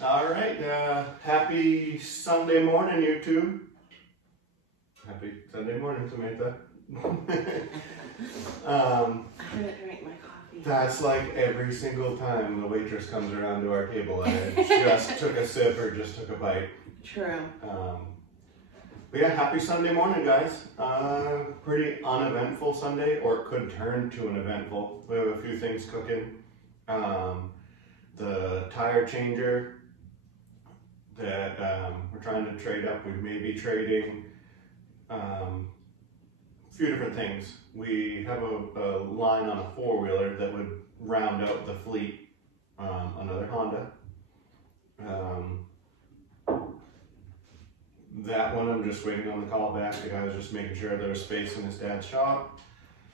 All right, happy Sunday morning, YouTube. Happy Sunday morning, Samantha. I haven't drank my coffee. That's like every single time the waitress comes around to our table and just took a sip or just took a bite. True. But yeah, happy Sunday morning, guys. Pretty uneventful Sunday, or it could turn to an eventful. We have a few things cooking. The tire changer that we're trying to trade up. We may be trading a few different things. We have a line on a four-wheeler that would round out the fleet. Another Honda. That one I'm just waiting on the call back. The guy was just making sure there was space in his dad's shop.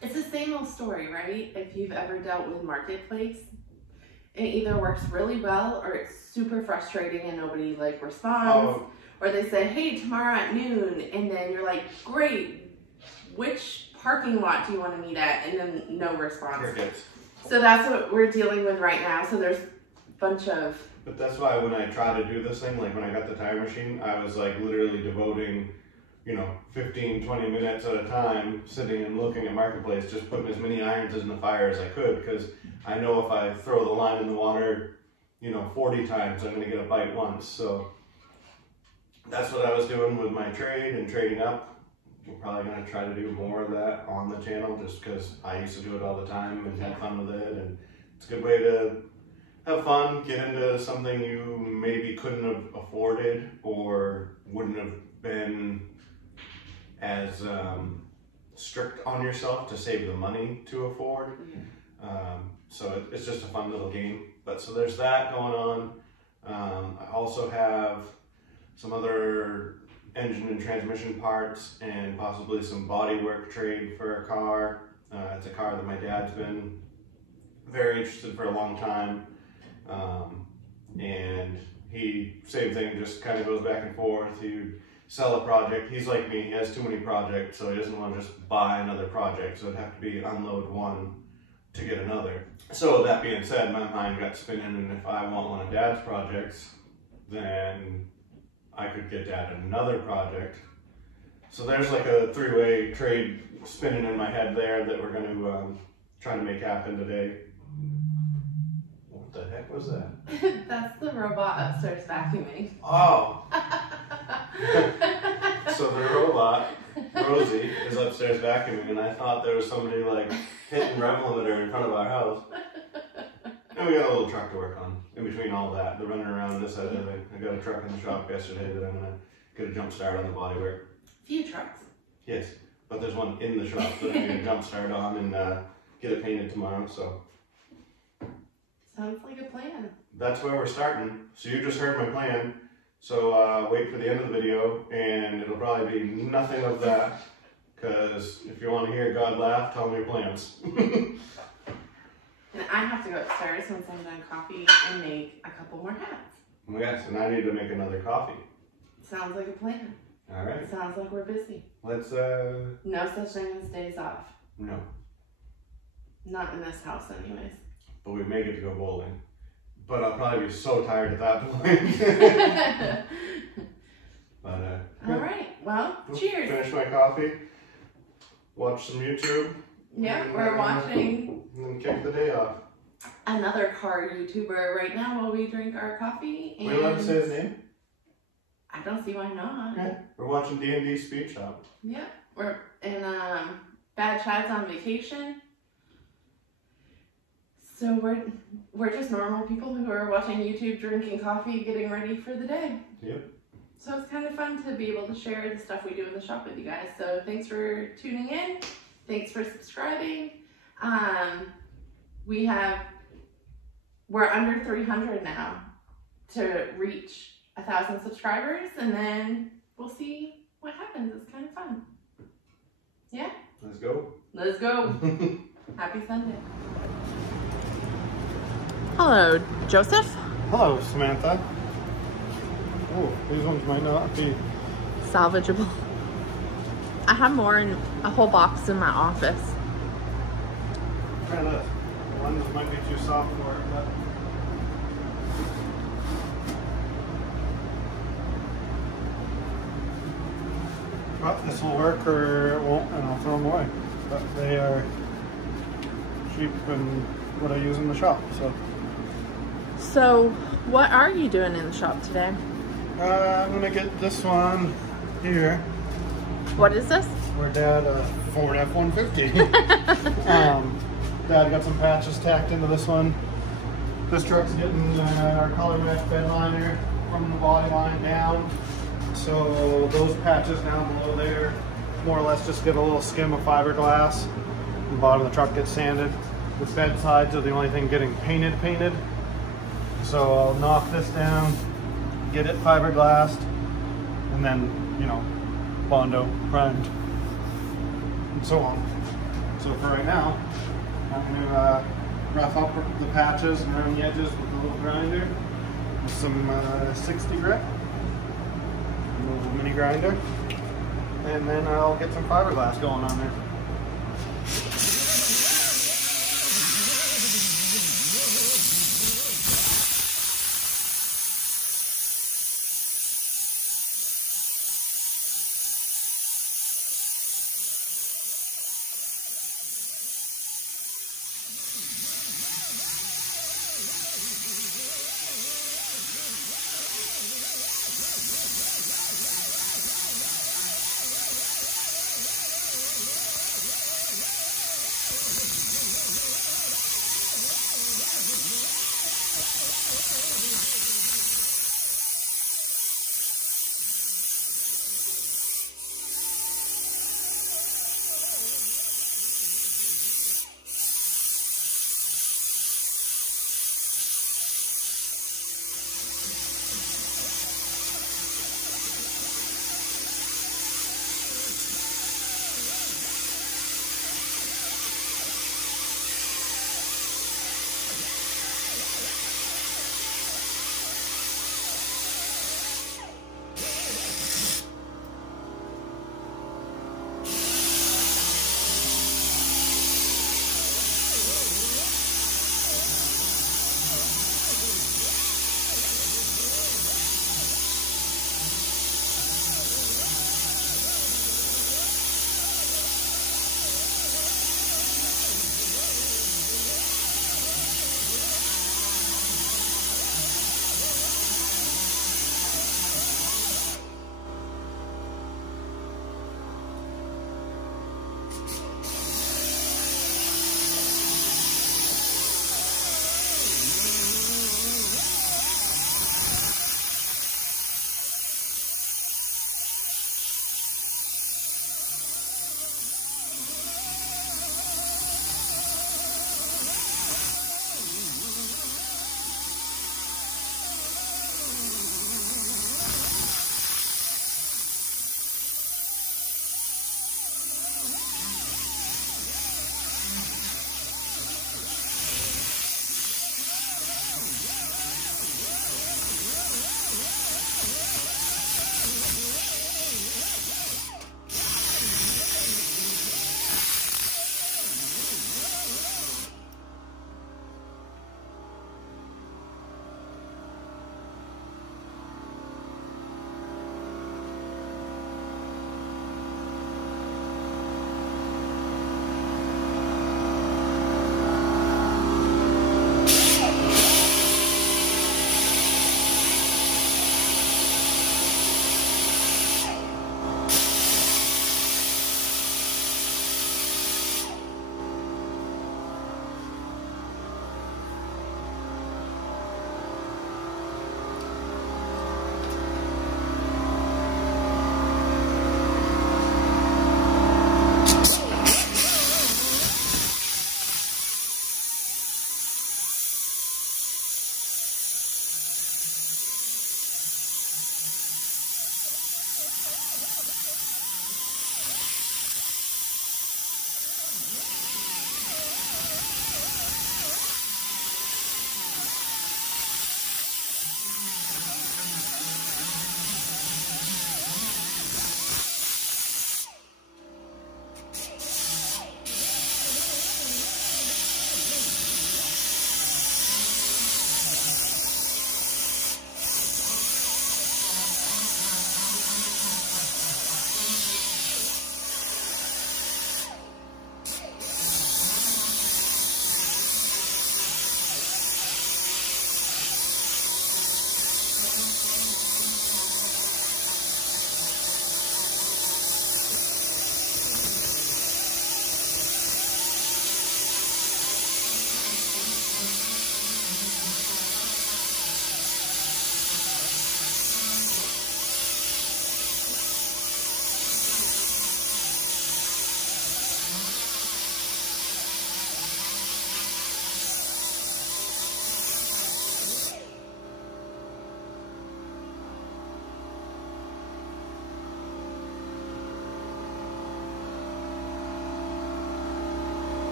It's the same old story, right? If you've ever dealt with Marketplace, it either works really well or it's super frustrating and nobody like responds. Oh. Or they say, hey, tomorrow at noon, and then you're like, great, which parking lot do you want to meet at? And then no response. Crickets. So that's what we're dealing with right now. So there's a bunch of... But that's why when I try to do this thing, like when I got the tire machine, I was like literally devoting, 15, 20 minutes at a time, sitting and looking at Marketplace, just putting as many irons in the fire as I could, because I know if I throw the line in the water, 40 times, I'm going to get a bite once. So that's what I was doing with my trade and trading up. We're probably going to try to do more of that on the channel, just because I used to do it all the time and have fun with it, and it's a good way to have fun, get into something you maybe couldn't have afforded or wouldn't have been as strict on yourself to save the money to afford. So it's just a fun little game. But so there's that going on. I also have some other engine and transmission parts and possibly some bodywork trade for a car. It's a car that my dad's been very interested for a long time. And he, same thing, just kind of goes back and forth. He would sell a project. He's like me, he has too many projects, so he doesn't want to just buy another project. So it'd have to be unload one to get another. So that being said, my mind got spinning, and if I want one of Dad's projects, then I could get Dad another project. So there's like a three-way trade spinning in my head there that we're going to try to make happen today. What the heck was that? That's the robot upstairs vacuuming. Oh! So the robot, Rosie, is upstairs vacuuming, and I thought there was somebody like hitting rev limiter in front of our house. And we got a little truck to work on in between all that. The running around this side of everything. I got a truck in the shop yesterday that I'm gonna get a jump start on the bodywork. Few trucks. Yes, but there's one in the shop that I'm gonna jump start on and get it painted tomorrow. So sounds like a plan. that's where we're starting. So you just heard my plan. So wait for the end of the video, and it'll probably be nothing of that. Because if you want to hear God laugh, tell me your plans. And I have to go upstairs once I'm done coffee and make a couple more hats. Yes, and I need to make another coffee. Sounds like a plan. All right. Sounds like we're busy. Let's, No such thing as days off. no. Not in this house anyways. But we may get to go bowling. But I'll probably be so tired at that point. But, all right, well, cheers. Finish my coffee, watch some YouTube. Yeah, we're watching. And then kick the day off. Another car YouTuber right now while we drink our coffee. And Are we allowed to say his name? I don't see why not. Okay. We're watching D&D Speed Shop. Yeah, we're in Bad Chad's on vacation. So we're just normal people who are watching YouTube, drinking coffee, getting ready for the day. Yep. So it's kind of fun to be able to share the stuff we do in the shop with you guys. So thanks for tuning in. Thanks for subscribing. We're under 300 now to reach 1,000 subscribers, and then we'll see what happens. It's kind of fun. Yeah? Let's go. Let's go. Happy Sunday. Hello, Joseph. Hello, Samantha. Oh, these ones might not be Salvageable. I have more in a whole box in my office. Try this. One might be too soft for it, but But this will work or it won't, and I'll throw them away. But they are cheap and what I use in the shop. So, what are you doing in the shop today? I'm gonna get this one here. What is this? Where Dad, Ford F-150. Dad got some patches tacked into this one. This truck's getting our color match bed liner from the body line down. So those patches down below there, more or less just get a little skim of fiberglass. The bottom of the truck gets sanded. The bed sides are the only thing getting painted. So I'll knock this down, get it fiberglassed, and then, you know, Bondo, primed, and so on. So for right now, I'm going to rough up the patches and around the edges with a little grinder, with some 60 grit, a little mini grinder, and then I'll get some fiberglass going on there.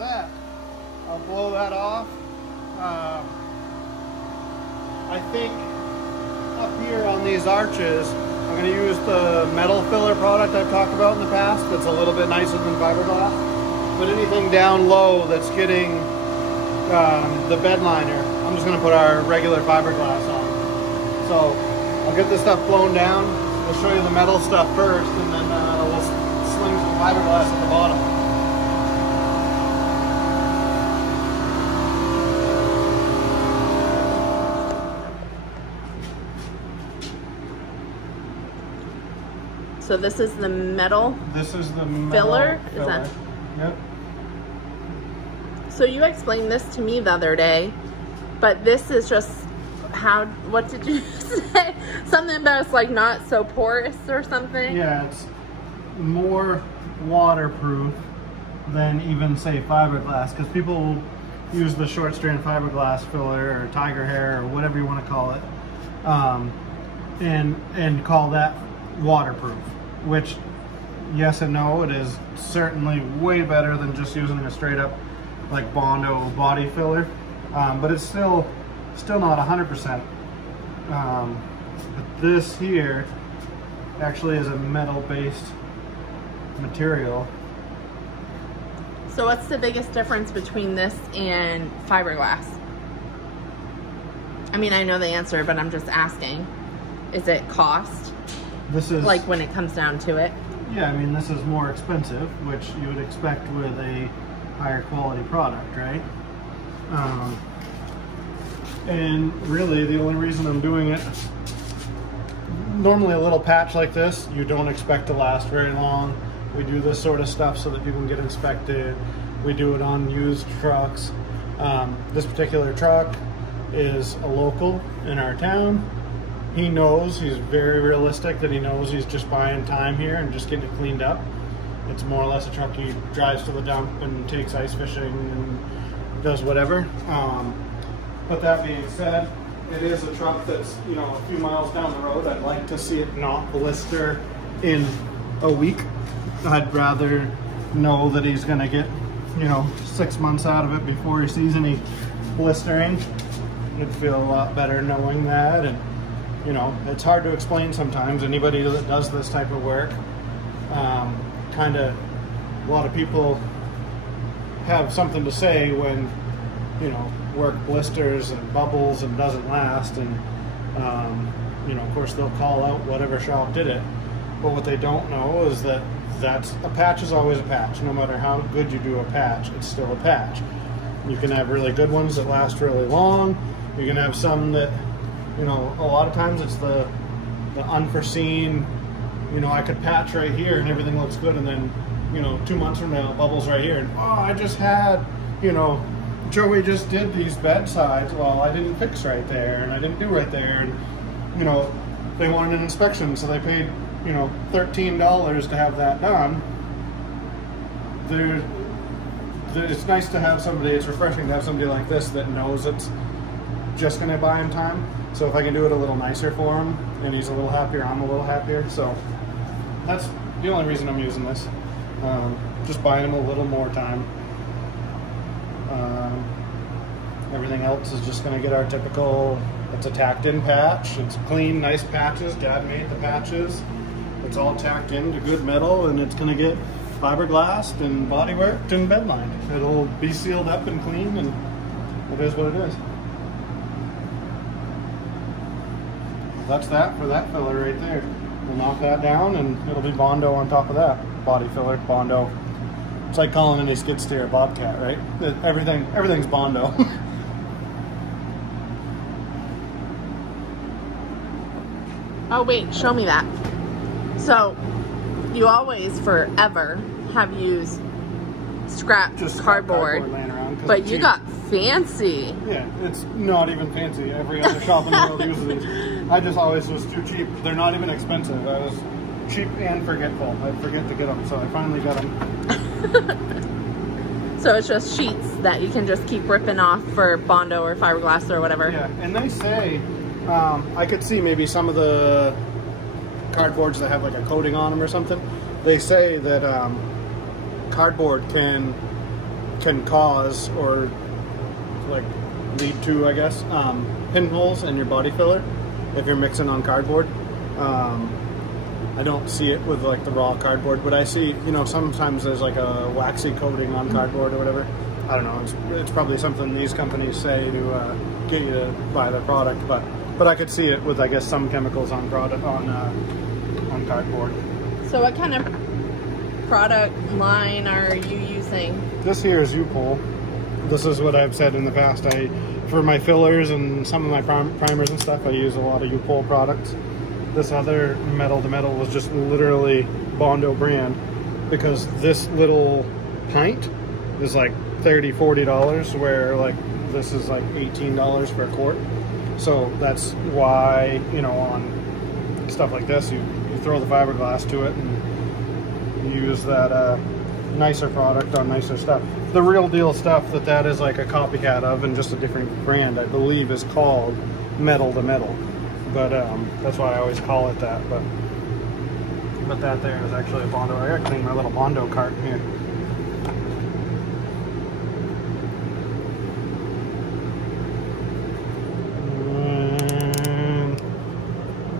that. I'll blow that off. I think up here on these arches, I'm going to use the metal filler product I've talked about in the past. That's a little bit nicer than fiberglass. But anything down low that's getting the bed liner, I'm just going to put our regular fiberglass on. So I'll get this stuff blown down. We'll show you the metal stuff first, and then we'll sling some fiberglass at the bottom. So this is the metal. This is the metal filler. Is filler. that? Yep. So you explained this to me the other day, but this is just how, what did you say? Something about it's like not so porous or something? Yeah, it's more waterproof than even say fiberglass, because people will use the short strand fiberglass filler or tiger hair or whatever you want to call it, and call that waterproof, which yes and no, it is certainly way better than just using a straight up like Bondo body filler, but it's still not 100%. But this here actually is a metal based material. So what's the biggest difference between this and fiberglass? I mean, I know the answer, but I'm just asking. Is it cost? This is like when it comes down to it? Yeah, I mean, this is more expensive, which you would expect with a higher quality product, right? And really the only reason I'm doing it, normally a little patch like this, you don't expect to last very long. We do this sort of stuff so that people can get inspected. We do it on used trucks. This particular truck is a local in our town. He knows, he's very realistic that he knows he's just buying time here and just getting it cleaned up. It's more or less a truck he drives to the dump and takes ice fishing and does whatever. But that being said, it is a truck that's, you know, a few miles down the road. I'd like to see it not blister in a week. I'd rather know that he's gonna get, you know, 6 months out of it before he sees any blistering. I'd feel a lot better knowing that. And you know, it's hard to explain sometimes. Anybody that does this type of work, a lot of people have something to say when, you know, work blisters and bubbles and doesn't last, and you know, of course they'll call out whatever shop did it. But what they don't know is that a patch is always a patch. No matter how good you do a patch, it's still a patch. You can have really good ones that last really long. You can have some that, you know, a lot of times it's the unforeseen, you know, I could patch right here and everything looks good, and then, you know, 2 months from now, bubbles right here, and oh, I just had, you know, Joey just did these bed sides, well, I didn't fix right there, and I didn't do right there, and, you know, they wanted an inspection, so they paid, you know, $13 to have that done. It's nice to have somebody, it's refreshing to have somebody like this that knows it's just going to buy him time. So if I can do it a little nicer for him, and he's a little happier, I'm a little happier. So that's the only reason I'm using this. Just buying him a little more time. Everything else is just going to get our typical, it's a tacked in patch. It's clean, nice patches. Dad made the patches. It's all tacked into good metal, and it's going to get fiberglassed and bodyworked and bedlined. It'll be sealed up and clean, and it is what it is. That's that for that filler right there. We'll knock that down and it'll be Bondo on top of that. Body filler, Bondo. It's like calling any skid steer a Bobcat, right? Everything's Bondo. Oh wait, show me that. So, you always, forever, have used scrap cardboard laying around, but you got fancy. Yeah, it's not even fancy. Every other shop in the world uses these. I just always was too cheap. They're not even expensive. I was cheap and forgetful. I'd forget to get them, so I finally got them. So it's just sheets that you can just keep ripping off for Bondo or fiberglass or whatever. Yeah, and they say, I could see maybe some of the cardboards that have like a coating on them or something. They say that cardboard can can cause or like lead to, I guess, pinholes in your body filler if you're mixing on cardboard. I don't see it with like the raw cardboard, but I see, you know, sometimes there's like a waxy coating on cardboard or whatever. I don't know, it's probably something these companies say to get you to buy their product, but I could see it with, I guess, some chemicals on cardboard. So what kind of product line are you using? This here is U-Pol. This is what I've said in the past. For my fillers and some of my primers and stuff, I use a lot of U-Pol products. This other metal to metal was just literally Bondo brand, because this little pint is like $30–40, where like this is like $18 for a quart. So that's why, you know, on stuff like this, you throw the fiberglass to it and you use that nicer product on nicer stuff. The real deal stuff that is like a copycat of and just a different brand, I believe, is called metal to metal. But that's why I always call it that. But that there is actually a Bondo. I gotta clean my little Bondo cart here.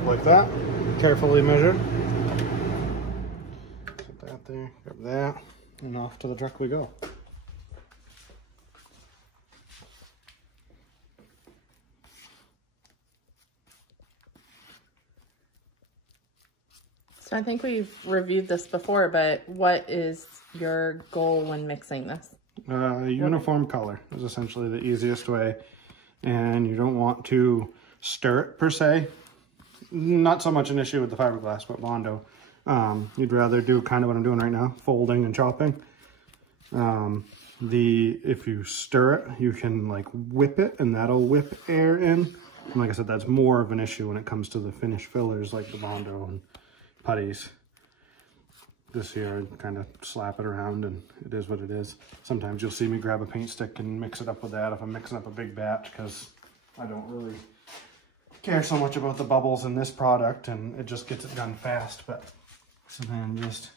Like that. Carefully measured. Put that there, grab that, and off to the truck we go. So I think we've reviewed this before, but what is your goal when mixing this? Uniform color is essentially the easiest way, and you don't want to stir it per se. Not so much an issue with the fiberglass, but Bondo. You'd rather do kind of what I'm doing right now, folding and chopping. If you stir it, you can like whip it, and that'll whip air in. And like I said, that's more of an issue when it comes to the finished fillers like the Bondo and putties. This here, I kind of slap it around and it is what it is. Sometimes you'll see me grab a paint stick and mix it up with that if I'm mixing up a big batch, because I don't really care so much about the bubbles in this product, and it just gets it done fast. But so then just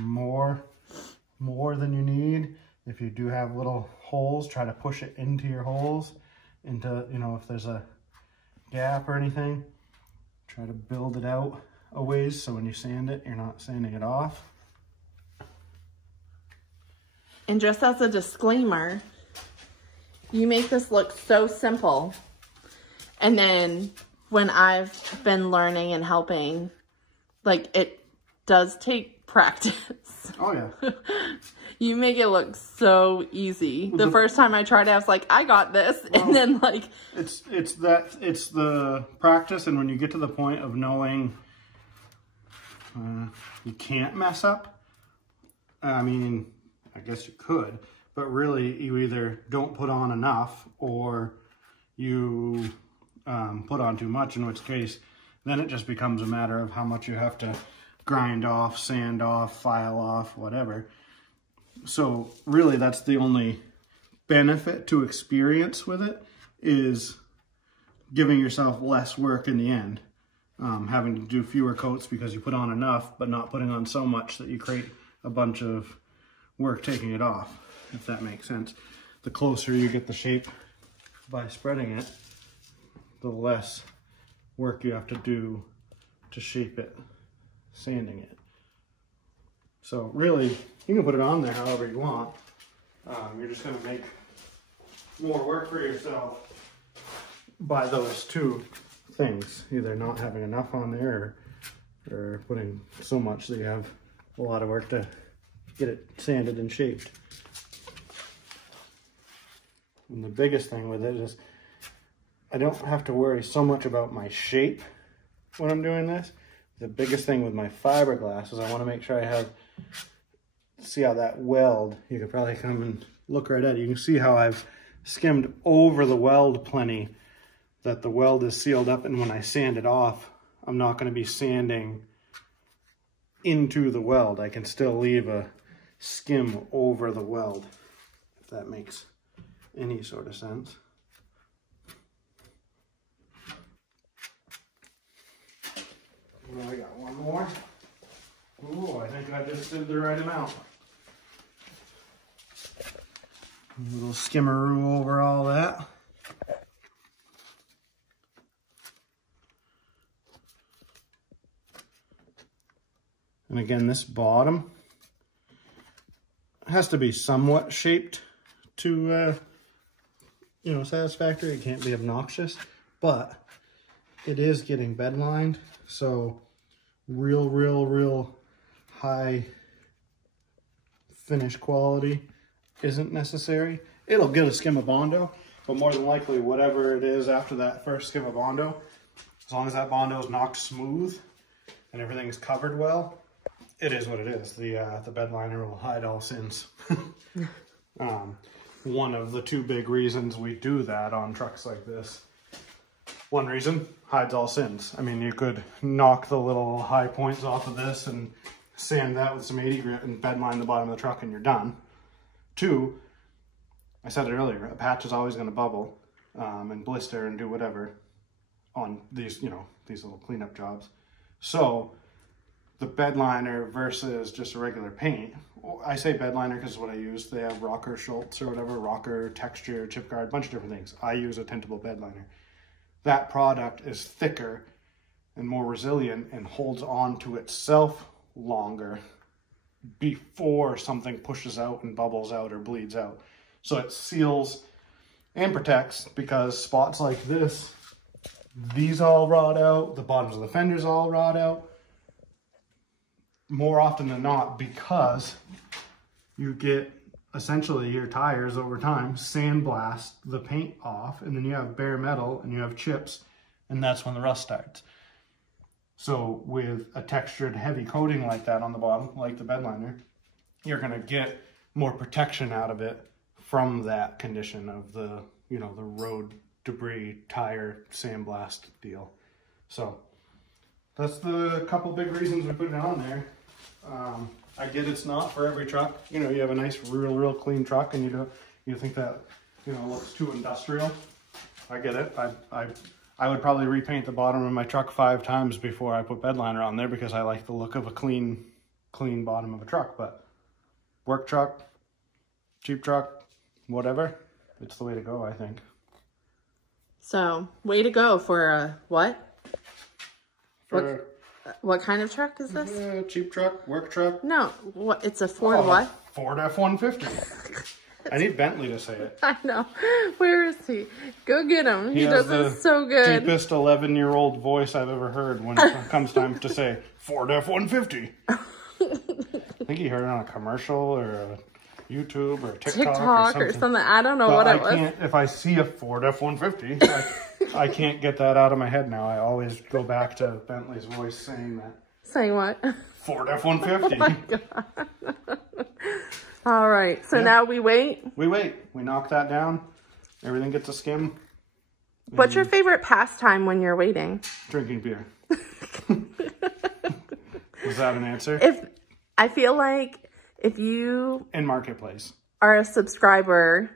more than you need. If you do have little holes, try to push it into your holes, into, you know, if there's a gap or anything, try to build it out a ways so when you sand it, you're not sanding it off. And just as a disclaimer, you make this look so simple. And then when I've been learning and helping, like, it does take practice. Oh yeah. You make it look so easy. The first time I tried it, I was like, I got this. Well, and then like, it's the practice. And when you get to the point of knowing you can't mess up, I mean, I guess you could, but really you either don't put on enough or you put on too much, in which case then it just becomes a matter of how much you have to grind off, sand off, file off, whatever. So really that's the only benefit to experience with it, is giving yourself less work in the end. Having to do fewer coats because you put on enough, but not putting on so much that you create a bunch of work taking it off, if that makes sense. The closer you get the shape by spreading it, the less work you have to do to shape it, sanding it. So really, you can put it on there however you want. You're just going to make more work for yourself by those two things, either not having enough on there or putting so much that you have a lot of work to get it sanded and shaped. And the biggest thing with it is I don't have to worry so much about my shape when I'm doing this. The biggest thing with my fiberglass is I want to make sure I have, see how that weld, you could probably come and look right at it. You can see how I've skimmed over the weld plenty, that the weld is sealed up, and when I sand it off, I'm not going to be sanding into the weld. I can still leave a skim over the weld, if that makes any sort of sense. Well, I got one more. Ooh, I think I just did the right amount. A little skimmeroo over all that. And again, this bottom has to be somewhat shaped to, you know, satisfactory. It can't be obnoxious, but it is getting bed lined. So real high finish quality isn't necessary. It'll get a skim of Bondo, but more than likely, whatever it is after that first skim of Bondo, as long as that Bondo is knocked smooth and everything's covered well, it is what it is. The bed liner will hide all sins. One of the two big reasons we do that on trucks like this. One reason, hides all sins. I mean, you could knock the little high points off of this and sand that with some 80 grit and bed line the bottom of the truck and you're done. Two, I said it earlier, a patch is always going to bubble and blister and do whatever on these, you know, these little cleanup jobs. So the bed liner versus just a regular paint, I say bed liner because it's what I use. They have Rocker Schultz or whatever, Rocker, Texture, Chip Guard, a bunch of different things. I use a tintable bed liner. That product is thicker and more resilient and holds on to itself longer before something pushes out and bubbles out or bleeds out. So it seals and protects, because spots like this, these all rot out, the bottoms of the fenders all rot out. More often than not, because you get essentially your tires over time sandblast the paint off, and then you have bare metal and you have chips, and that's when the rust starts. So with a textured heavy coating like that on the bottom, like the bed liner, you're going to get more protection out of it from that condition of the, you know, the road debris tire sandblast deal. So that's the couple big reasons we put it on there. I get it's not for every truck. You know, you have a nice, real clean truck, and you think that, you know, looks too industrial. I get it. I would probably repaint the bottom of my truck 5 times before I put bed liner on there, because I like the look of a clean bottom of a truck. But work truck, cheap truck, whatever, it's the way to go, I think. So, way to go for what? What kind of truck is this? Cheap truck, work truck. No, what? It's a Ford what? Ford F-150. I need Bentley to say it. I know. Where is he? Go get him. He does it so good. Deepest 11-year-old voice I've ever heard when it comes time to say Ford F-150. I think he heard it on a commercial or a YouTube or TikTok or something. I don't know what it was. If I see a Ford F-150, I can't get that out of my head now. I always go back to Bentley's voice saying that. Saying what? Ford F-150. Oh my God. All right. So now we wait. We wait. We knock that down. Everything gets a skim. What's your favorite pastime when you're waiting? Drinking beer. Was that an answer? I feel like if you in Marketplace are a subscriber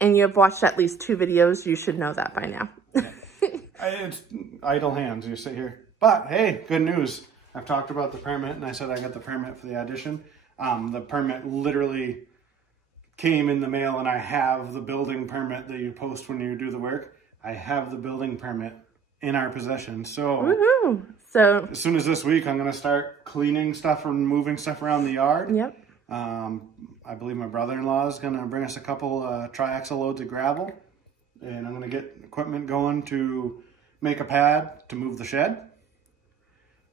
and you have watched at least 2 videos, you should know that by now. Yeah. It's idle hands. You sit here. But hey, good news. I've talked about the permit, and I said I got the permit for the addition. The permit literally came in the mail, and I have the building permit that you post when you do the work. I have the building permit in our possession. So, woohoo. So as soon as this week, I'm going to start cleaning stuff and moving stuff around the yard. Yep. I believe my brother-in-law is going to bring us a couple triaxle loads of gravel, and I'm going to get equipment going to make a pad to move the shed.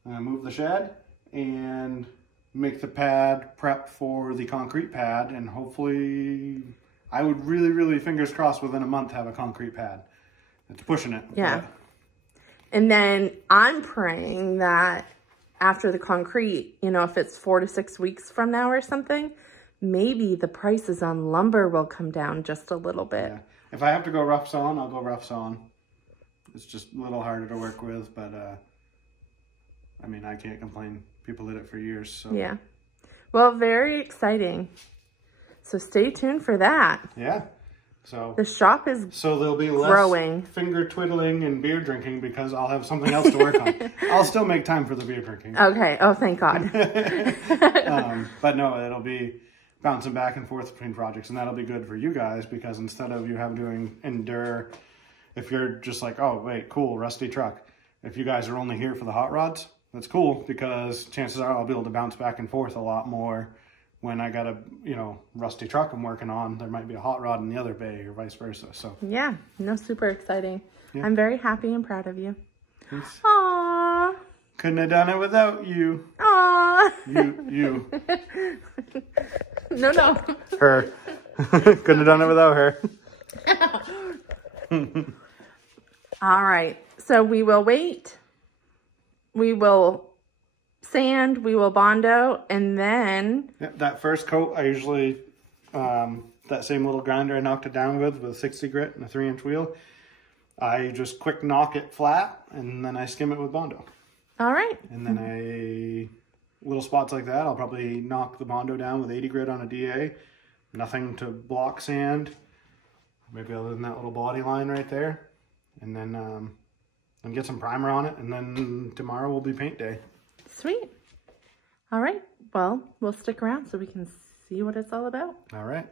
Move the shed and make the pad prep for the concrete pad, and hopefully, I would really fingers crossed within a month have a concrete pad. It's pushing it. Yeah. And then I'm praying that after the concrete, you know, if it's 4 to 6 weeks from now or something, maybe the prices on lumber will come down just a little bit. Yeah. If I have to go rough sawn, I'll go rough sawn. It's just a little harder to work with, but I mean, I can't complain. People did it for years. So. Yeah. Well, very exciting. So stay tuned for that. Yeah. So the shop is there'll be less growing. Finger twiddling and beer drinking, because I'll have something else to work on. I'll still make time for the beer drinking. Okay. Oh, thank God. But no, it'll be bouncing back and forth between projects, and that'll be good for you guys because instead of you having to endure, if you're just like, oh wait, cool, rusty truck. If you guys are only here for the hot rods, that's cool because chances are I'll be able to bounce back and forth a lot more when I got a, you know, rusty truck I'm working on. There might be a hot rod in the other bay or vice versa. So yeah, no, super exciting. Yeah. I'm very happy and proud of you. Thanks. Aww. Couldn't have done it without you. Aww. You. No. Her. Couldn't have done it without her. All right. So we will wait. We will sand. We will Bondo. And then... Yeah, that first coat, I usually... that same little grinder I knocked it down with a 60 grit and a 3-inch wheel. I just quick knock it flat, and then I skim it with Bondo. All right. And then little spots like that, I'll probably knock the Bondo down with 80 grit on a DA. Nothing to block sand. Maybe other than that little body line right there. And then get some primer on it. And then tomorrow will be paint day. Sweet. All right. Well, we'll stick around so we can see what it's all about. All right.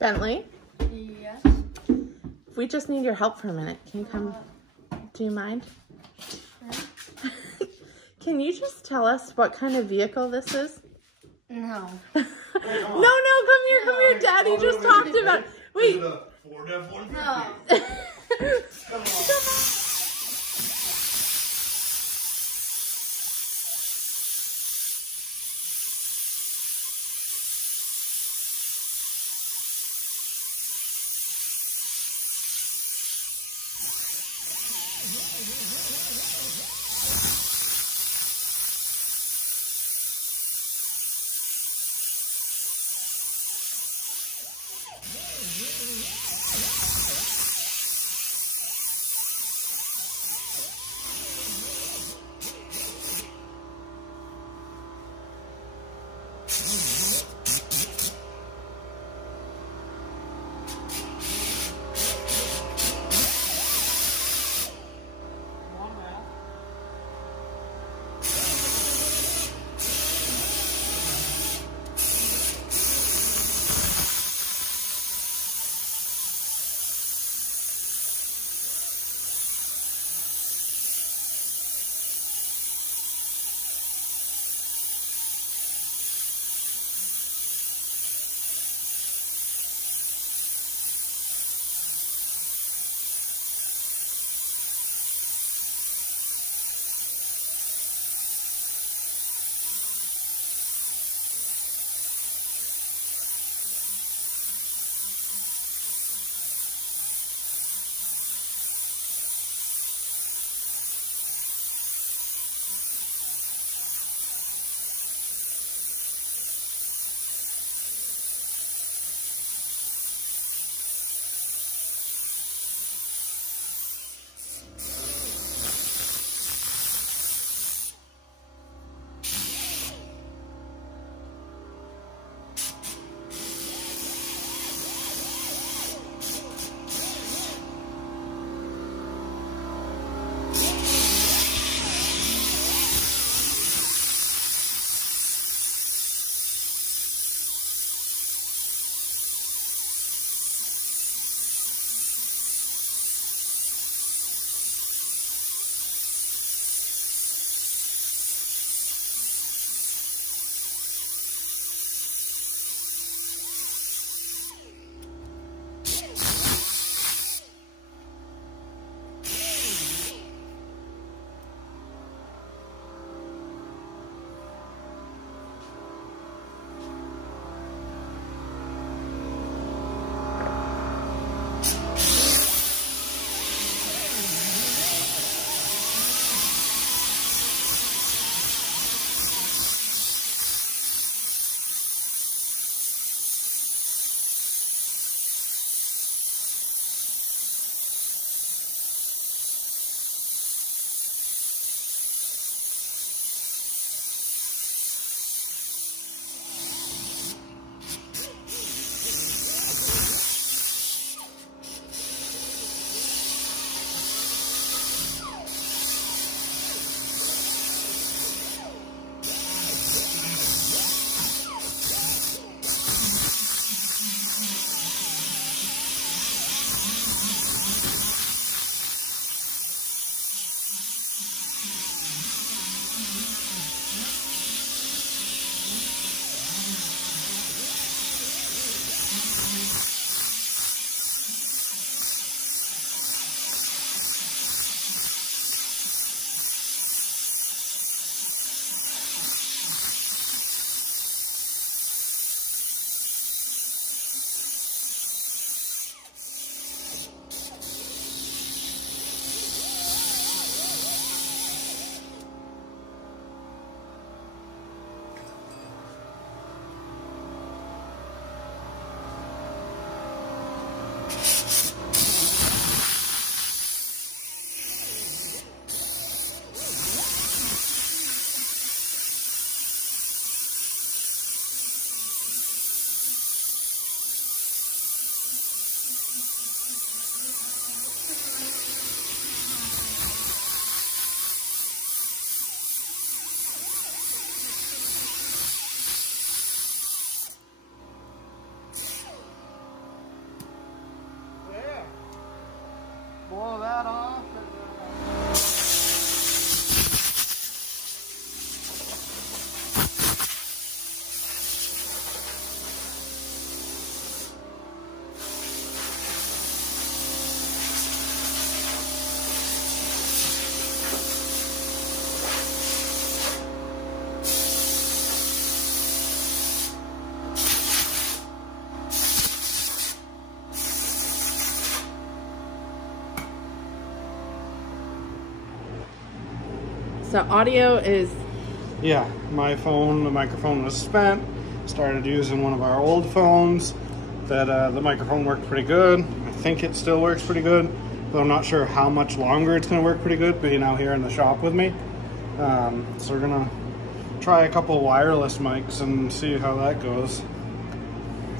Bentley? Yes. We just need your help for a minute. Can you come? Do you mind? Sure. Can you just tell us what kind of vehicle this is? No. No, come here. Daddy just talked about. Wait. Is it a Ford F-150? No. Come on. So audio is... Yeah, my phone, the microphone was spent. Started using one of our old phones that the microphone worked pretty good. I think it still works pretty good, but I'm not sure how much longer it's going to work pretty good being out here in the shop with me. So we're going to try a couple wireless mics and see how that goes.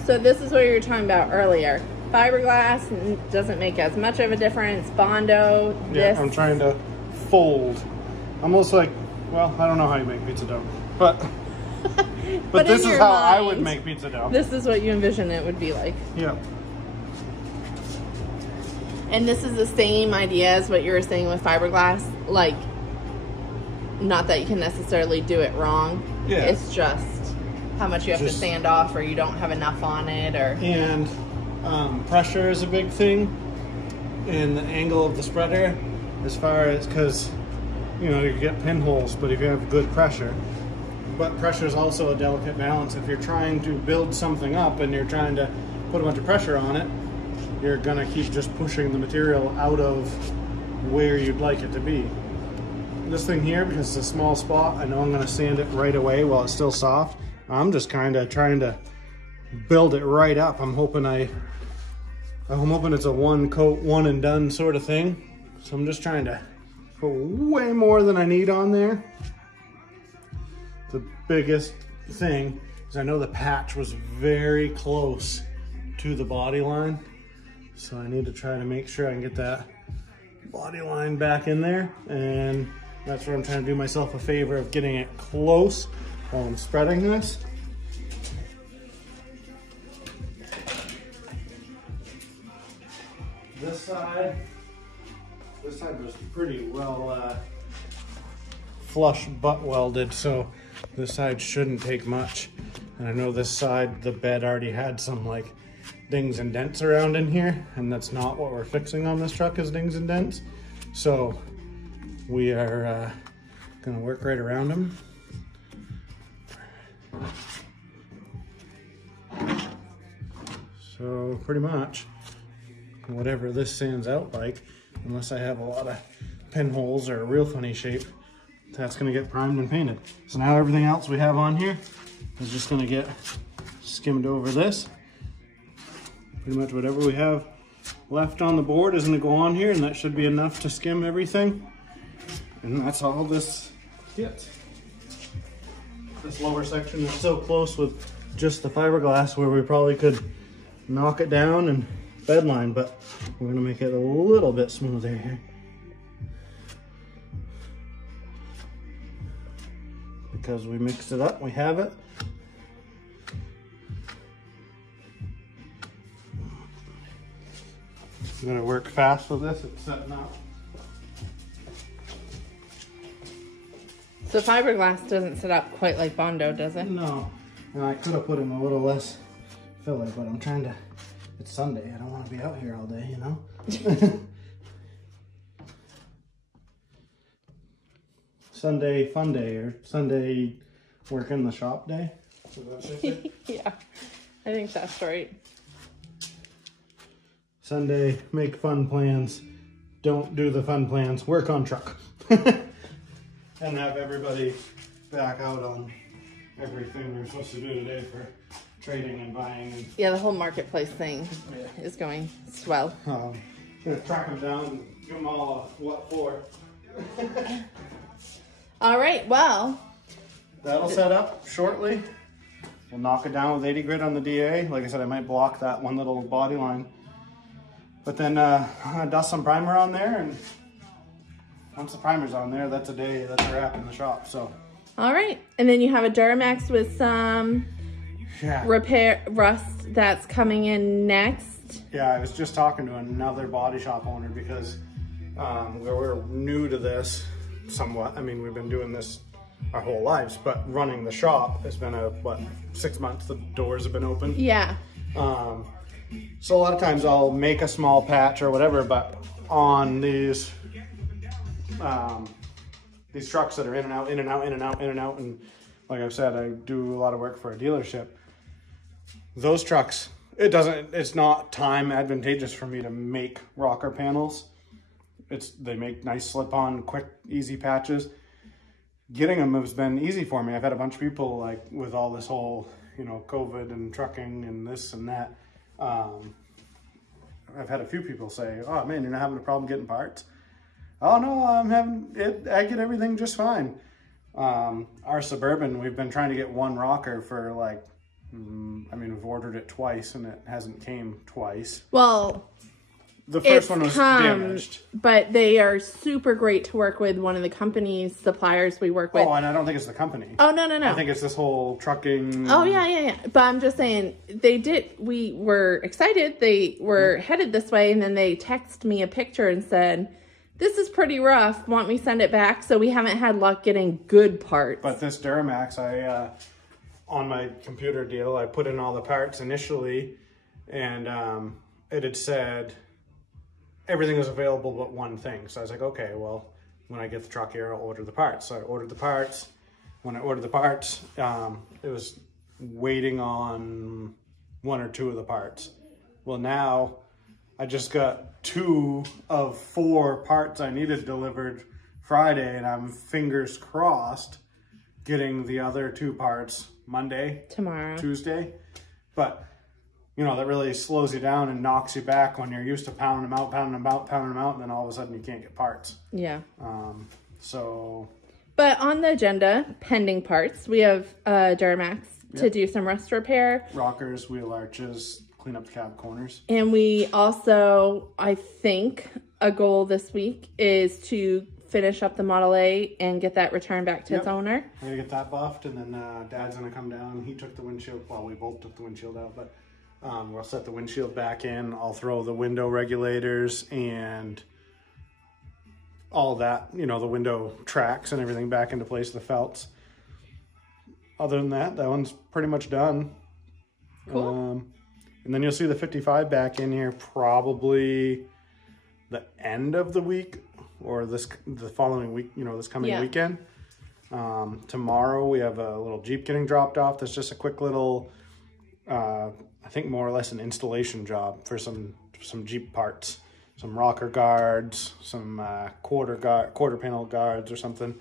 So this is what you were talking about earlier. Fiberglass doesn't make as much of a difference. Bondo, Yeah, I'm trying to fold. Almost like, well, I don't know how you make pizza dough, but this is how I would make pizza dough. This is what you envision it would be like. Yeah. And this is the same idea as what you were saying with fiberglass. Like, not that you can necessarily do it wrong. Yeah. It's just how much you have to sand off, or you don't have enough on it, or... And pressure is a big thing, and the angle of the spreader, as far as, because, you know, you get pinholes, but if you have good pressure. But pressure is also a delicate balance. If you're trying to build something up and you're trying to put a bunch of pressure on it, you're gonna keep just pushing the material out of where you'd like it to be. This thing here, because it's a small spot, I know I'm gonna sand it right away while it's still soft. I'm just kind of trying to build it right up. I'm hoping it's a one coat, one and done sort of thing. So I'm just trying to put way more than I need on there. The biggest thing is I know the patch was very close to the body line. So I need to try to make sure I can get that body line back in there. And that's where I'm trying to do myself a favor of getting it close while I'm spreading this. This side was pretty well flush butt welded, so this side shouldn't take much. And I know this side, the bed already had some like dings and dents around in here, and that's not what we're fixing on this truck, is dings and dents. So we are gonna work right around them. So pretty much whatever this sands out like, unless I have a lot of pinholes or a real funny shape, that's gonna get primed and painted. So now everything else we have on here is just gonna get skimmed over this. Pretty much whatever we have left on the board is gonna go on here, and that should be enough to skim everything. And that's all this gets. This lower section is so close with just the fiberglass where we probably could knock it down and bedline, but we're gonna make it a little bit smoother here. Because we mixed it up, we have it. I'm gonna work fast with this, it's setting up. So fiberglass doesn't sit up quite like Bondo, does it? No, and I could have put in a little less filler, but I'm trying to, it's Sunday, I don't want to be out here all day, you know? Sunday fun day, or Sunday work in the shop day. Yeah, I think that's right. Sunday make fun plans, don't do the fun plans, work on truck. And have everybody back out on everything they're supposed to do today for trading and buying. And, yeah, the whole marketplace thing is going swell. I'm gonna track them down and give them all a what for. All right, well. That'll set up shortly. We'll knock it down with 80 grit on the DA. Like I said, I might block that one little body line. But then I'm gonna dust some primer on there, and once the primer's on there, that's a day, that's a wrap in the shop, so. All right, and then you have a Duramax with some repair rust that's coming in next. Yeah, I was just talking to another body shop owner because we're new to this somewhat. I mean, we've been doing this our whole lives, but running the shop has been 6 months the doors have been open. Yeah. So a lot of times I'll make a small patch or whatever, but on these trucks that are in and out, in and out, in and out, in and out, and like I've said, I do a lot of work for a dealership. Those trucks, it's not time advantageous for me to make rocker panels. They make nice slip-on, quick, easy patches. getting them has been easy for me. I've had a bunch of people like with all this whole, you know, COVID and trucking and this and that. I've had a few people say, oh man, you're not having a problem getting parts? Oh no, I'm having it. I get everything just fine. Our Suburban, we've been trying to get one rocker for like, I mean, we've ordered it twice and it hasn't came twice. Well, the first one was damaged. But they are super great to work with. One of the company's suppliers we work with. Oh, and I don't think it's the company. Oh, no. I think it's this whole trucking. Oh, yeah. But I'm just saying, we were excited. They were headed this way, and then they texted me a picture and said, this is pretty rough. Want me to send it back? So we haven't had luck getting good parts. But this Duramax, on my computer deal, I put in all the parts initially, and it had said everything was available but one thing. So I was like, okay, well, when I get the truck here, I'll order the parts. So I ordered the parts. When I ordered the parts, it was waiting on 1 or 2 of the parts. Well, now I just got 2 of 4 parts I needed delivered Friday, and I'm fingers crossed getting the other 2 parts Monday, tomorrow, Tuesday. But you know, that really slows you down and knocks you back when you're used to pounding them out, and then all of a sudden you can't get parts. Yeah. But on the agenda, pending parts, we have Duramax to do some rust repair. Rockers, wheel arches, clean up the cab corners. And we also, I think, a goal this week is to finish up the Model A and get that returned back to its owner. We're going to get that buffed, and then Dad's going to come down. He took the windshield, well, we both took the windshield out, but we'll set the windshield back in. I'll throw the window regulators and all that, you know, the window tracks and everything back into place, the felts. Other than that, that one's pretty much done. Cool. And then you'll see the 55 back in here probably the end of the week or the following week, you know, this coming weekend. Tomorrow we have a little Jeep getting dropped off. That's just a quick little, I think more or less an installation job for some Jeep parts. Some rocker guards, some quarter panel guards or something.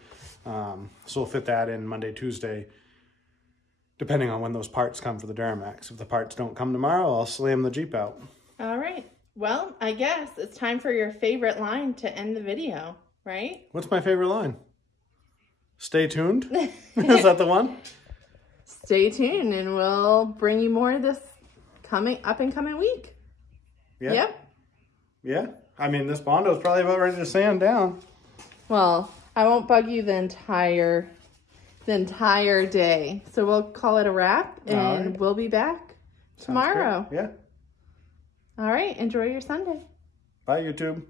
So we'll fit that in Monday, Tuesday, depending on when those parts come for the Duramax. If the parts don't come tomorrow, I'll slam the Jeep out. All right. Well, I guess it's time for your favorite line to end the video, right? What's my favorite line? Stay tuned? Is that the one? Stay tuned and we'll bring you more this coming week. Yeah. Yep. Yeah. I mean, this Bondo's probably about ready to sand down. Well, I won't bug you the entire day. So we'll call it a wrap and we'll be back tomorrow. Yeah. All right. Enjoy your Sunday. Bye, YouTube.